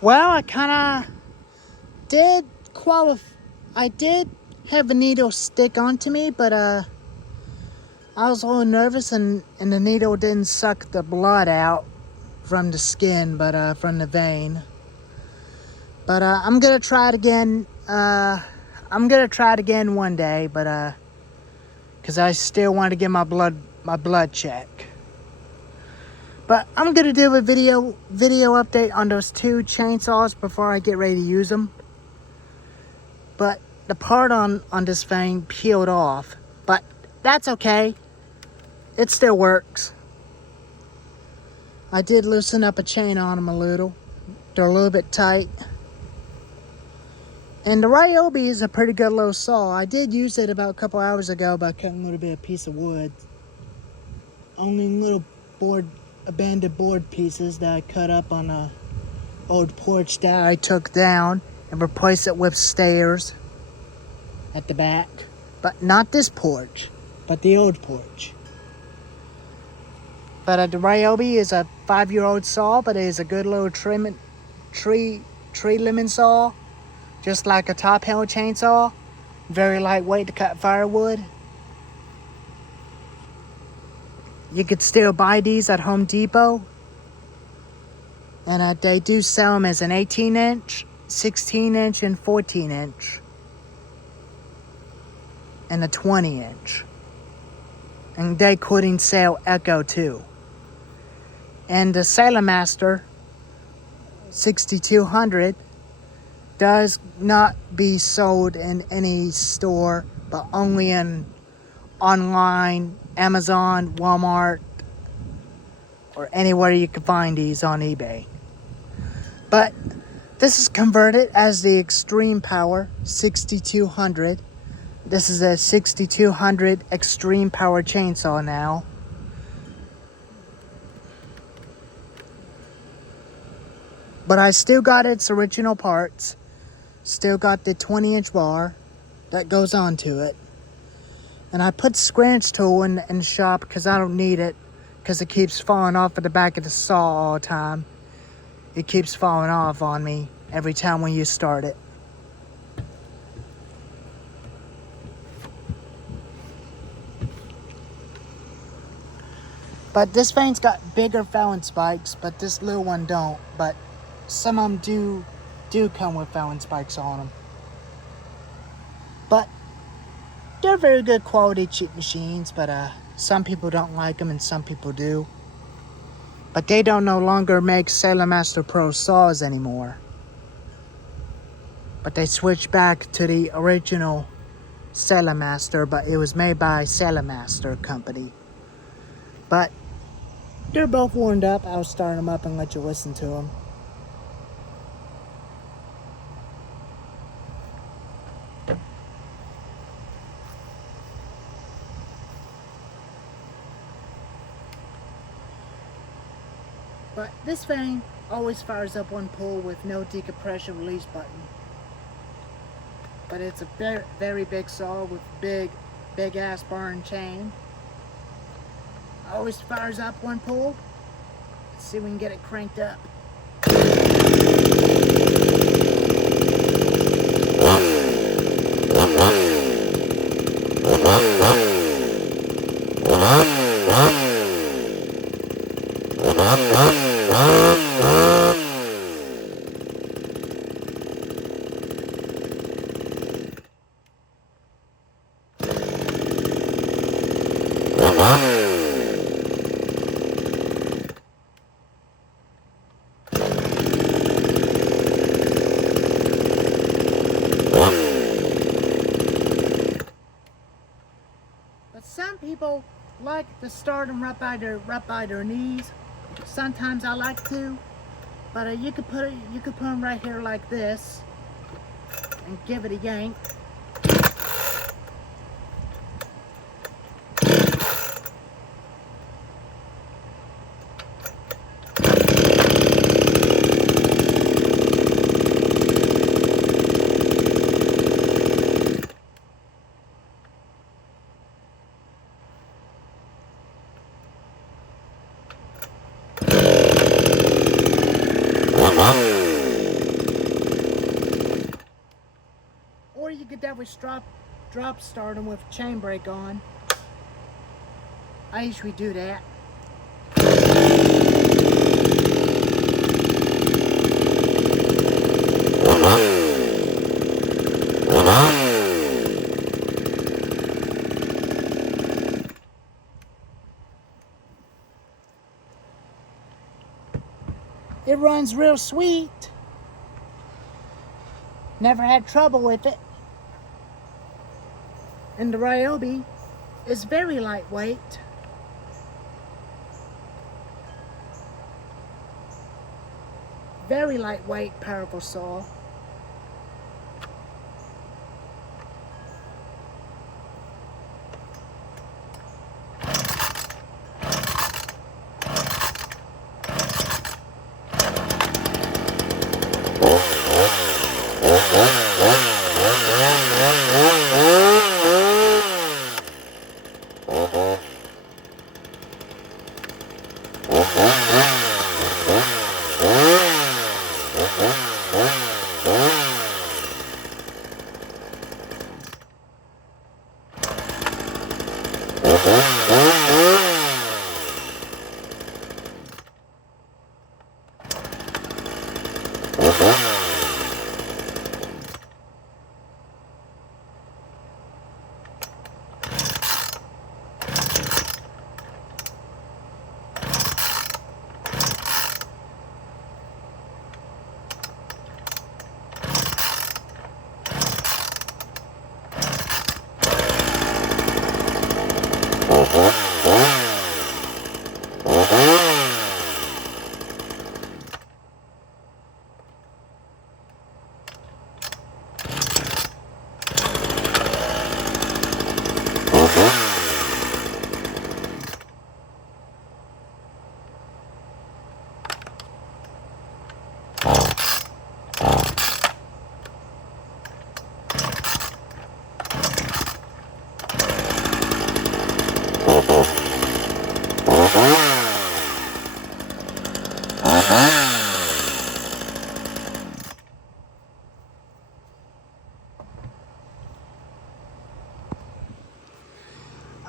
Well, I kind of did qualify. I did have a needle stick onto me, but I was a little nervous, and the needle didn't suck the blood out from the skin, but from the vein. But I'm gonna try it again. I'm gonna try it again one day, but cause I still want to get my blood check. But I'm gonna do a video update on those two chainsaws before I get ready to use them. But the part on this thing peeled off, but that's okay. It still works. I did loosen up a chain on them a little. They're a little bit tight. And the Ryobi is a pretty good little saw. I did use it about a couple hours ago by cutting a little bit of piece of wood. Only little abandoned board pieces that I cut up on a old porch that I took down and replaced it with stairs at the back. But not this porch, but the old porch. But the Ryobi is a 5-year-old saw, but it is a good little tree limb saw. Just like a top handle chainsaw. Very lightweight to cut firewood. You could still buy these at Home Depot. And they do sell them as an 18-inch, 16-inch, and 14-inch. And a 20-inch. And they couldn't sell Echo too. And the Salamaster 6200 does not be sold in any store, but only in online, Amazon, Walmart, or anywhere you can find these on eBay. But this is converted as the Extreme Power 6200. This is a 6200 Extreme Power chainsaw now. But I still got its original parts. Still got the 20-inch bar that goes onto it. And I put scratch tool in the shop because I don't need it. Because it keeps falling off at the back of the saw all the time. It keeps falling off on me every time when you start it. But this thing's got bigger Fallon spikes, but this little one don't. But some of them do come with Fallon spikes on them. But they're very good quality cheap machines, but some people don't like them and some people do. But they don't no longer make Salamaster Pro saws anymore. But they switched back to the original Salamaster, but it was made by Salamaster Company. But they're both warmed up. I'll start them up and let you listen to them. But this thing always fires up one pull with no decompression release button. But it's a very, very big saw with big ass bar and chain. Always fires up one pull. Let's see if we can get it cranked up. But some people like to start them right by their knees. Sometimes I like to, but you could put them right here like this, and give it a yank. always drop start them with chain brake on. I usually do that. It runs real sweet. Never had trouble with it. And the Ryobi is very lightweight. Very lightweight, powerful saw.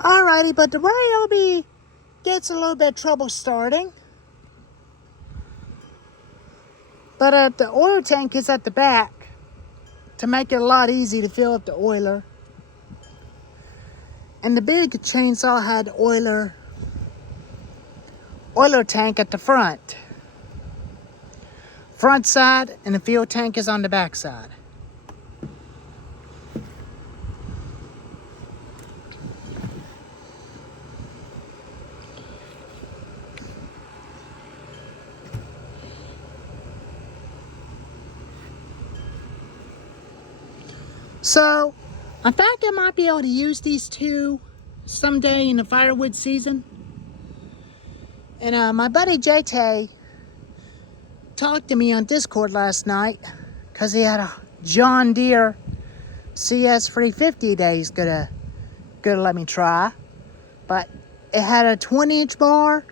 Alrighty, but the Ryobi gets a little bit of trouble starting. But the oil tank is at the back to make it a lot easier to fill up the oiler. And the big chainsaw had oiler tank at the front. Front side, and the fuel tank is on the back side. So, I think I might be able to use these two someday in the firewood season. And my buddy JT talked to me on Discord last night because he had a John Deere CS350 that he's gonna let me try. But it had a 20-inch bar.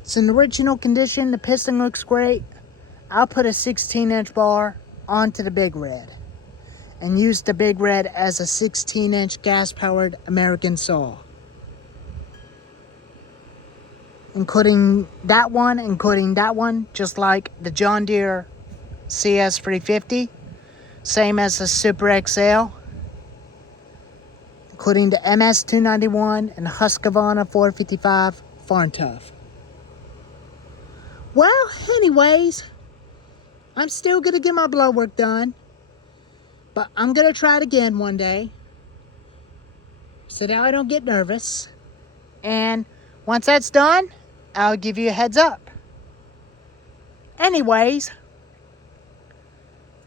It's in original condition. The piston looks great. I'll put a 16-inch bar onto the Big Red and use the Big Red as a 16-inch gas-powered American saw. Including that one, just like the John Deere CS350, same as the Super XL, including the MS291 and the Husqvarna 455 Farm Tough. Well, anyways, I'm still gonna get my blow work done. But I'm going to try it again one day, so now I don't get nervous. And once that's done, I'll give you a heads up. Anyways,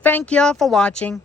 thank y'all for watching.